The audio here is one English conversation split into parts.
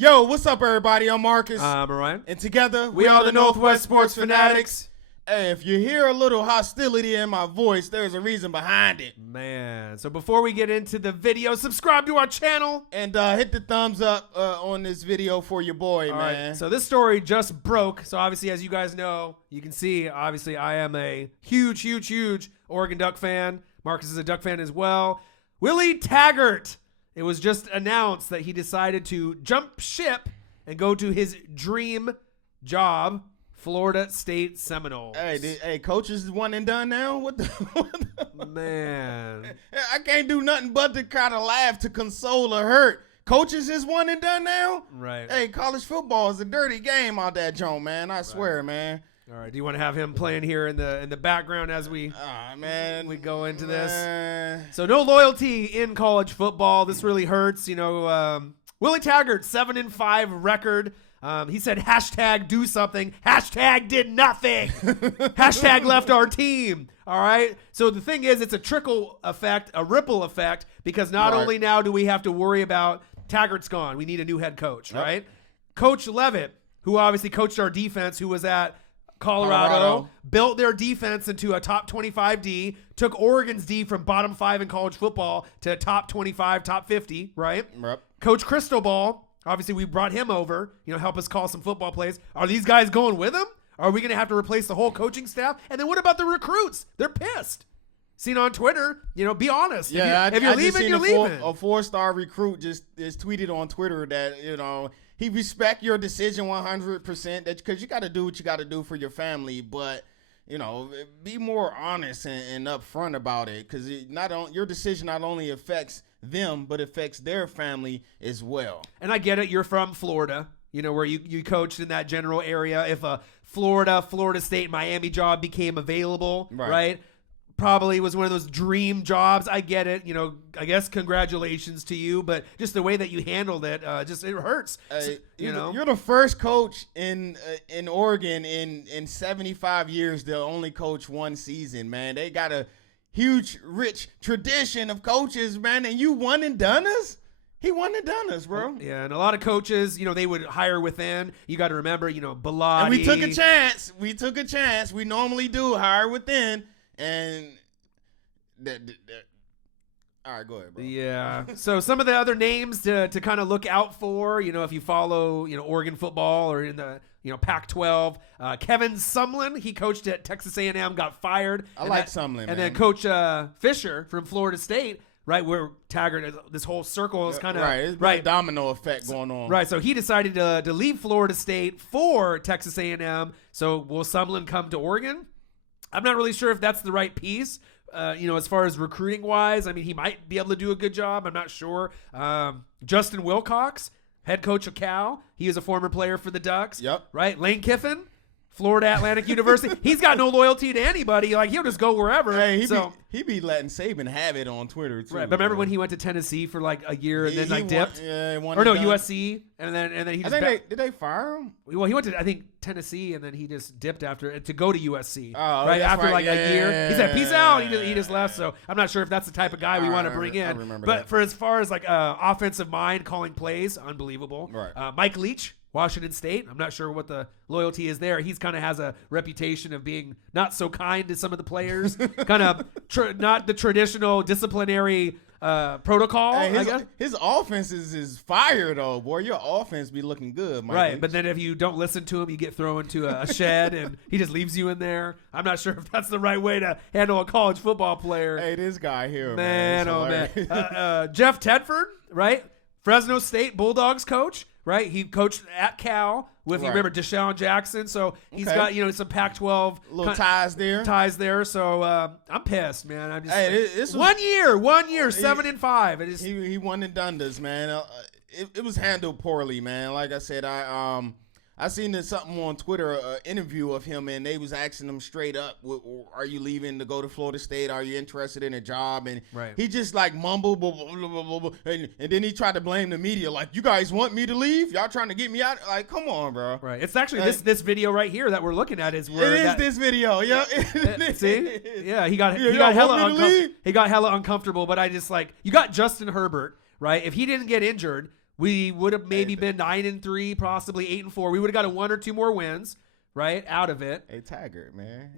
Yo, what's up, everybody? I'm Marcus. I'm Ryan. And together, we are the Northwest Sports Fanatics. Hey, if you hear a little hostility in my voice, there's a reason behind it. Man, so before we get into the video, subscribe to our channel. And hit the thumbs up on this video for your boy, All man. right, so this story just broke. So obviously, as you guys know, you can see, obviously, I am a huge Oregon Duck fan. Marcus is a Duck fan as well. Willie Taggart. It was just announced that he decided to jump ship and go to his dream job, Florida State Seminoles. Hey, coach is one and done now? What the Man. I can't do nothing but to kind of laugh to console or hurt. Coaches is one and done now? Right. Hey, college football is a dirty game out that joint, man. I swear, man. All right. Do you want to have him playing here in the background as we we go into this? So no loyalty in college football. This really hurts. You know, Willie Taggart 7-5 record. He said hashtag do something. Hashtag did nothing. Hashtag left our team. All right. So the thing is, it's a trickle effect, a ripple effect, because not only now do we have to worry about Taggart's gone, we need a new head coach, right? Coach Levitt, who obviously coached our defense, who was at Colorado, built their defense into a top 25 D, took Oregon's D from bottom 5 in college football to top 25, top 50, right? Yep. Coach Cristobal, obviously we brought him over, help us call some football plays. Are these guys going with him? Are we going to have to replace the whole coaching staff? And then what about the recruits? They're pissed. Seen on Twitter, be honest. Yeah, if you're leaving, you're leaving. A 4-star recruit just is tweeted on Twitter that, he respect your decision 100%, because you got to do what you got to do for your family, but be more honest and upfront about it, because your decision not only affects them but affects their family as well. And I get it. You're from Florida, where you coached in that general area. If a Florida State, Miami job became available, right? Probably was one of those dream jobs. I get it. I guess congratulations to you, but just the way that you handled it, it hurts. You're the first coach in Oregon in 75 years to only coach one season, man. They got a huge, rich tradition of coaches, man, and you one and done us? He won and done us, bro. Yeah, and a lot of coaches, they would hire within. You got to remember, Bilotti. And we took a chance. We normally do hire within. And all right, go ahead, bro. Yeah. So some of the other names to kind of look out for, if you follow, Oregon football or in the, Pac-12, Kevin Sumlin, he coached at Texas A&M, got fired. I like Sumlin, and then Coach Fisher from Florida State, right, where Taggart, this whole circle is kind of right, domino effect going on. Right. So he decided to leave Florida State for Texas A&M. So will Sumlin come to Oregon? I'm not really sure if that's the right piece, as far as recruiting wise. I mean, he might be able to do a good job. I'm not sure. Justin Wilcox, head coach of Cal. He is a former player for the Ducks. Yep. Right. Lane Kiffin, Florida Atlantic University. He's got no loyalty to anybody. Like, he'll just go wherever. Hey, he be letting Saban have it on Twitter too. Right. But remember when he went to Tennessee for like a year and then dipped? Won, or no, USC, and then he just. Did they fire him? Well, he went to, I think, Tennessee, and then he just dipped after to go to USC. After a year, he said peace out. He just left. So I'm not sure if that's the type of guy we want to bring in. I remember but that. for as far as like offensive mind calling plays, unbelievable. Right. Mike Leach, Washington State. I'm not sure what the loyalty is there. He's kind of has a reputation of being not so kind to some of the players. Kind of not the traditional disciplinary protocol. Hey, I guess his offense is fire though, boy. Your offense be looking good, Mike. Right, but then if you don't listen to him, you get thrown into a shed, and he just leaves you in there. I'm not sure if that's the right way to handle a college football player. Hey, this guy here, man. Jeff Tedford, right? Fresno State Bulldogs coach, right? He coached at Cal with, you remember, Deshaun Jackson. So he's got, some Pac-12 little ties there. So I'm pissed, man. I'm just this was, 1 year, 7-5. He won and done this, man. It was handled poorly, man. Like I said, I seen something on Twitter, an interview of him, and they was asking him straight up, are you leaving to go to Florida State? Are you interested in a job? And he just like mumbled, blah, blah, blah, blah, blah, and then he tried to blame the media, like, you guys want me to leave? Y'all trying to get me out? Like, come on, bro. Right. It's actually this video right here that we're looking at is where it is this video. Yeah. See? Yeah, he got hella uncomfortable, but I just like, you got Justin Herbert, right? If he didn't get injured, We would have maybe been 9-3, possibly 8-4. We would have got 1 or 2 more wins, right, out of it. Hey, Taggart, man.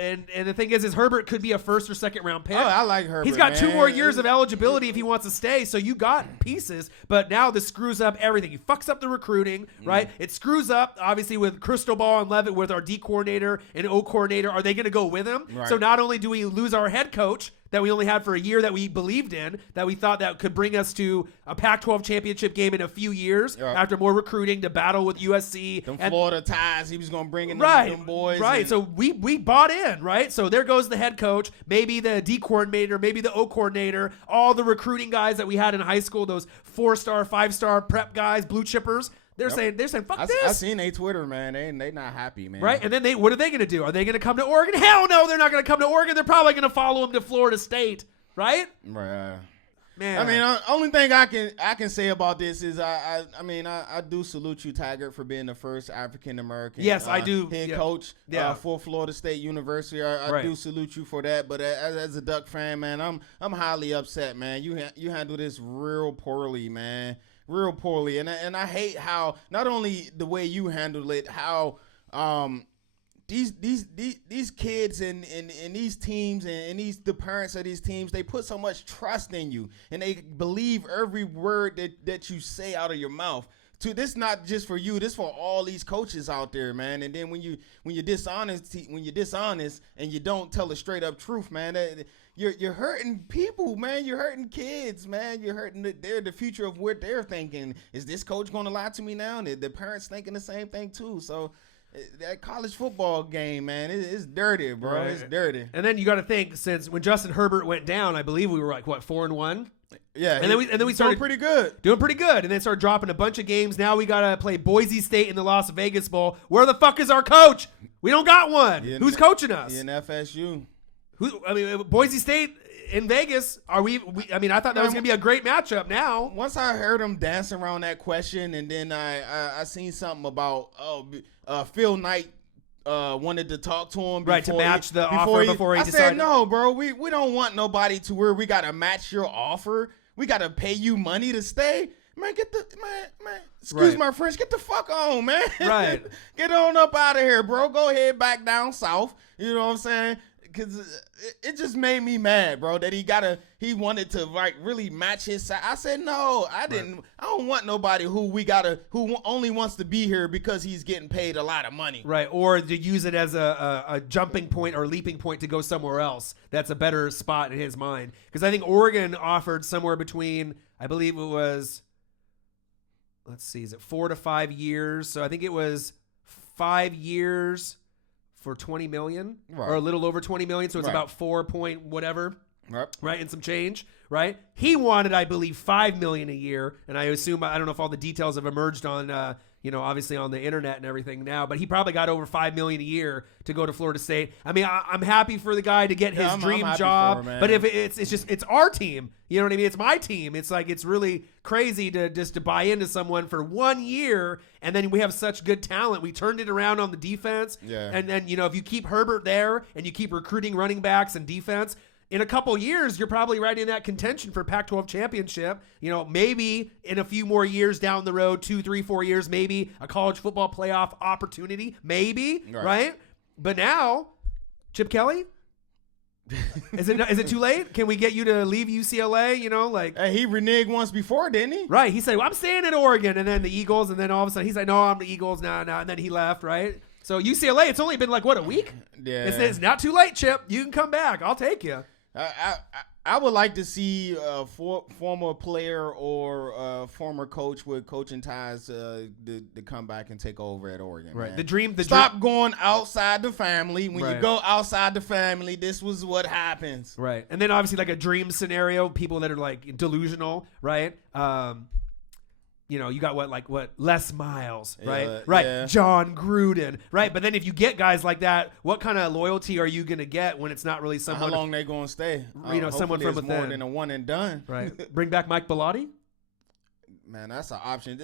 And the thing is Herbert could be a first or second round pick. Oh, I like Herbert. He's got man. 2 more years of eligibility if he wants to stay. So you got pieces, but now this screws up everything. He fucks up the recruiting, right? It screws up, obviously, with Cristobal and Levitt, with our D coordinator and O coordinator. Are they going to go with him? Right. So not only do we lose our head coach that we only had for a year, that we believed in, that we thought that could bring us to a Pac-12 championship game in a few years after more recruiting to battle with USC. Them Florida ties, he was going to bring in them boys. Right, so we bought in, right? So there goes the head coach, maybe the D coordinator, maybe the O coordinator, all the recruiting guys that we had in high school, those 4-star, 5-star prep guys, blue chippers. They're saying, fuck this. I seen they Twitter, man. They not happy, man. Right, and then what are they going to do? Are they going to come to Oregon? Hell no, they're not going to come to Oregon. They're probably going to follow him to Florida State, right? Right. Man, I mean, only thing I can say about this is I do salute you, Taggart, for being the first African American. Yes, I do. Head coach for Florida State University. I do salute you for that. But as a Duck fan, man, I'm highly upset, man. You handle this real poorly, man. Real poorly, and I hate how not only the way you handle it, how these kids and these teams and the parents of these teams, they put so much trust in you and they believe every word that you say out of your mouth. This not just for you, this for all these coaches out there, man. And then when you're dishonest and you don't tell the straight up truth, man, you're hurting people, man. You're hurting kids, man. You're hurting the future of what they're thinking. Is this coach going to lie to me now? And the parents thinking the same thing too. So that college football game, man, it's dirty, bro. Right. It's dirty. And then you got to think, since when Justin Herbert went down, I believe we were like 4-1. Yeah, and then we started doing pretty good, and then started dropping a bunch of games. Now we gotta play Boise State in the Las Vegas Bowl. Where the fuck is our coach? We don't got one. Who's coaching us? In FSU. Boise State in Vegas. Are we? I thought that was gonna be a great matchup. Now, once I heard him dancing around that question, and then I seen something about Phil Knight. Wanted to talk to him to match the offer before he decided. I said, no, bro, we don't want nobody to where we got to match your offer. We got to pay you money to stay. Man, excuse my French, get the fuck on, man. Right. Get on up out of here, bro. Go ahead back down south. You know what I'm saying? Because it just made me mad, bro, that he wanted to really match his side. I said, no, I didn't. Right. I don't want nobody who only wants to be here because he's getting paid a lot of money. Right, or to use it as a jumping point or leaping point to go somewhere else. That's a better spot in his mind. Because I think Oregon offered somewhere between, I believe it was, let's see, is it 4 to 5 years? So I think it was 5 years for $20 million, or a little over $20 million, so it's about 4 point whatever, right, and some change, right? He wanted, I believe, $5 million a year, and I assume, I don't know if all the details have emerged on, obviously on the internet and everything now, but he probably got over $5 million a year to go to Florida State. I mean, I'm happy for the guy to get his dream job, but if it's our team, you know what I mean? It's my team. It's like, it's really crazy to buy into someone for 1 year, and then we have such good talent. We turned it around on the defense, and then if you keep Herbert there and you keep recruiting running backs and defense, in a couple years, you're probably right in that contention for Pac-12 championship. Maybe in a few more years down the road, 2, 3, 4 years, maybe a college football playoff opportunity, maybe, right? But now, Chip Kelly, is it too late? Can we get you to leave UCLA? Hey, he reneged once before, didn't he? Right. He said, well, I'm staying in Oregon, and then the Eagles, and then all of a sudden he's like, no, I'm the Eagles, no, and then he left, right? So UCLA, it's only been like, a week? Yeah. It's not too late, Chip. You can come back. I'll take you. I would like to see a former player or former coach with coaching ties to come back and take over at Oregon. Right. Man. Stop going outside the family. When you go outside the family, this was what happens. Right. And then obviously like a dream scenario, people that are like delusional, right? You got what Les Miles, right? Right. Yeah. John Gruden, right? But then if you get guys like that, what kind of loyalty are you going to get when it's not really someone? How long they going to stay? Someone from within. More than a one and done. Right. Bring back Mike Bellotti? Man, that's an option.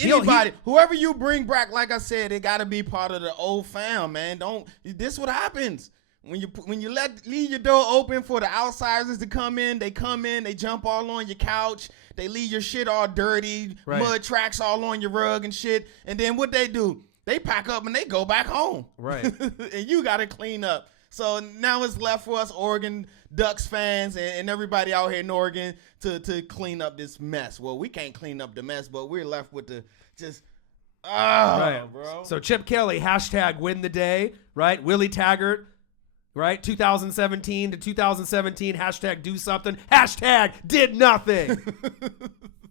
Anybody, whoever you bring back, like I said, it got to be part of the old fam, man. This what happens. when you leave your door open for the outsiders to come in, they jump all on your couch, they leave your shit all dirty, mud tracks all on your rug and shit, and then what they do? They pack up and they go back home. Right. And you got to clean up. So now it's left for us Oregon Ducks fans and everybody out here in Oregon to clean up this mess. Well, we can't clean up the mess, but we're left with the just. Bro. So Chip Kelly, hashtag win the day, right? Willie Taggart, right? 2017 to 2017, hashtag do something, hashtag did nothing.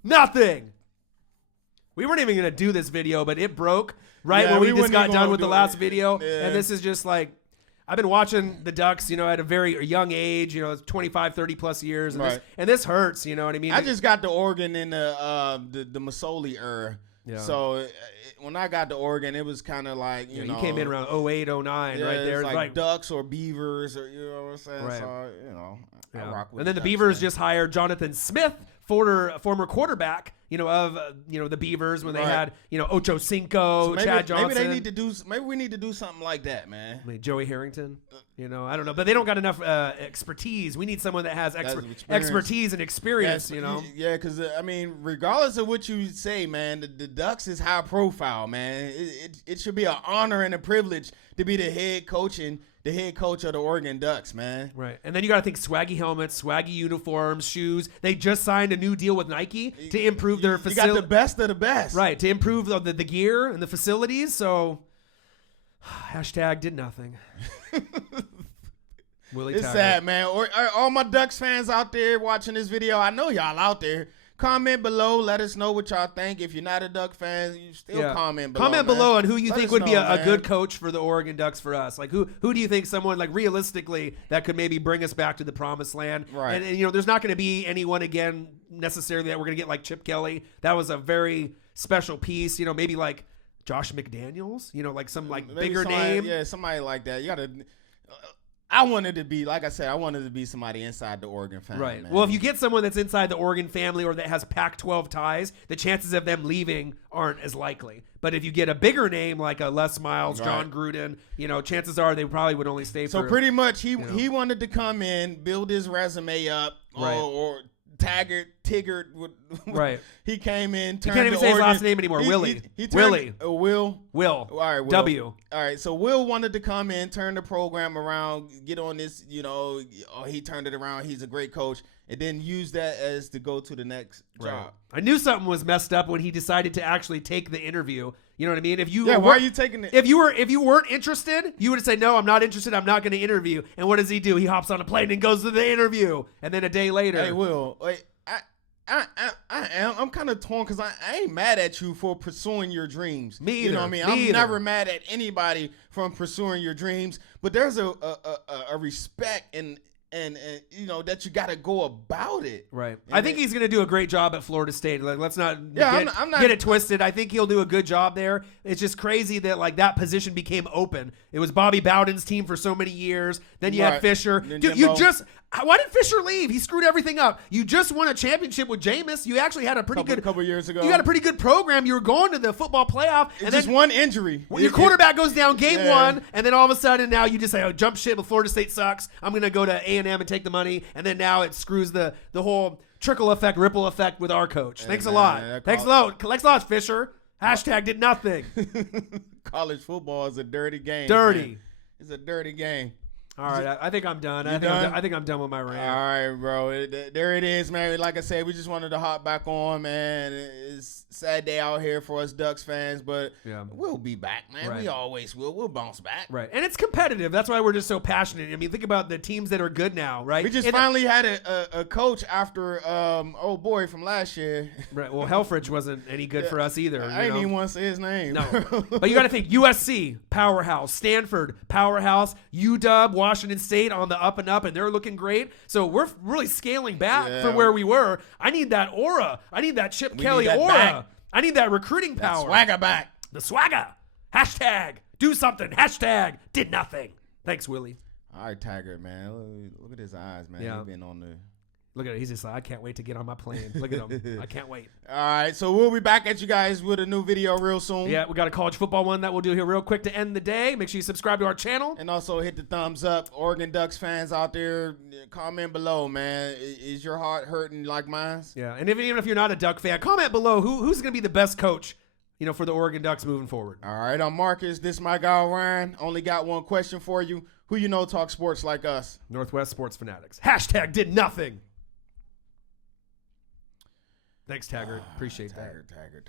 Nothing. We weren't even going to do this video, but it broke right when we just got done with the last video. Yeah. And this is just like, I've been watching the Ducks, at a very young age, 25, 30 plus years. And this hurts, you know what I mean? I just got to Oregon in the Masoli era. Yeah. So when I got to Oregon, it was kind of like, you know. You came in around 08, 09, right there. It's like Ducks or Beavers or, you know what I'm saying? Right. So, I rock with and then the Beavers just hired Jonathan Smith, former quarterback, of the Beavers when they had, Ocho Cinco, Chad Johnson. Maybe we need to do something like that, man. Like Joey Harrington, I don't know. But they don't got enough expertise. We need someone that has expertise and experience, Yeah, because, regardless of what you say, man, the Ducks is high profile, man. It should be an honor and a privilege to be the head coach of the Oregon Ducks, man. Right. And then you got to think swaggy helmets, swaggy uniforms, shoes. They just signed a new deal with Nike to improve their facility. You got the best of the best. Right. To improve the gear and the facilities. So, hashtag did nothing. Willie Taggart. It's sad, man. All my Ducks fans out there watching this video, I know y'all out there. Comment below. Let us know what y'all think. If you're not a Duck fan, you still comment below. Comment below on who you think would be a good coach for the Oregon Ducks for us. Like who do you think someone like realistically that could maybe bring us back to the promised land? Right. And there's not going to be anyone again necessarily that we're going to get like Chip Kelly. That was a very special piece. Maybe like Josh McDaniels. Like some maybe bigger name. Yeah, somebody like that. You got to. I wanted to be somebody inside the Oregon family. Right. Man. Well, if you get someone that's inside the Oregon family or that has Pac-12 ties, the chances of them leaving aren't as likely. But if you get a bigger name like a Les Miles, John Gruden, chances are they probably would only stay for. So pretty much he wanted to come in, build his resume up, or Taggart, right? He came in. You can't even say his last name anymore. Willie. Willie. Will. All right. Will. W. All right. So Will wanted to come in, turn the program around, get on this. He turned it around. He's a great coach, and then use that as to go to the next job. I knew something was messed up when he decided to actually take the interview. You know what I mean? Why are you taking it? If you weren't interested, you would have said, "No, I'm not interested. I'm not going to interview." And what does he do? He hops on a plane and goes to the interview. And then a day later, hey, Will, wait, I'm kind of torn because I ain't mad at you for pursuing your dreams. Me either. You know what I mean? I'm never mad at anybody from pursuing your dreams, but there's a respect and that you got to go about it. Right. I think he's going to do a great job at Florida State. Like, let's not get it twisted. I think he'll do a good job there. It's just crazy that that position became open. It was Bobby Bowden's team for so many years. Then you had Fisher. Dude, why did Fisher leave? He screwed everything up. You just won a championship with Jameis. You actually had a couple years ago. You got a pretty good program. You were going to the football playoff. And just one injury. Your quarterback goes down game one, and then all of a sudden now you just say, jump ship, but Florida State sucks. I'm going to go to A&M and take the money. And then now it screws the whole ripple effect with our coach. Thanks a lot. Thanks a lot, Fisher. Hashtag did nothing. College football is a dirty game. Man. It's a dirty game. All right, I think I'm done. I think I'm done with my rant. All right, bro. There it is, man. Like I said, we just wanted to hop back on, man. It's a sad day out here for us Ducks fans, but we'll be back, man. Right. We always will. We'll bounce back. Right, and it's competitive. That's why we're just so passionate. I mean, think about the teams that are good now, right? We just finally had a coach after old boy from last year. Right. Well, Helfrich wasn't any good for us either. I didn't even want to say his name. No, but you got to think USC powerhouse, Stanford powerhouse, UW. Washington State on the up and up, and they're looking great. So we're really scaling back from where we were. I need that aura. I need that Chip Kelly aura. Back. I need that recruiting power. That swagger back. The swagger. Hashtag do something. Hashtag did nothing. Thanks, Willie. All right, Taggart, man. Look at his eyes, man. Yeah. He's been on the Look at it. He's just like, I can't wait to get on my plane. Look at him. I can't wait. All right, so we'll be back at you guys with a new video real soon. Yeah, we got a college football one that we'll do here real quick to end the day. Make sure you subscribe to our channel. And also hit the thumbs up. Oregon Ducks fans out there, comment below, man. Is your heart hurting like mine? Yeah, and even if you're not a Duck fan, comment below who's going to be the best coach, for the Oregon Ducks moving forward. All right, I'm Marcus. This is my guy, Ryan. Only got one question for you. Who you know talk sports like us? Northwest Sports Fanatics. # did nothing. Thanks, Taggart. Appreciate that. Taggart.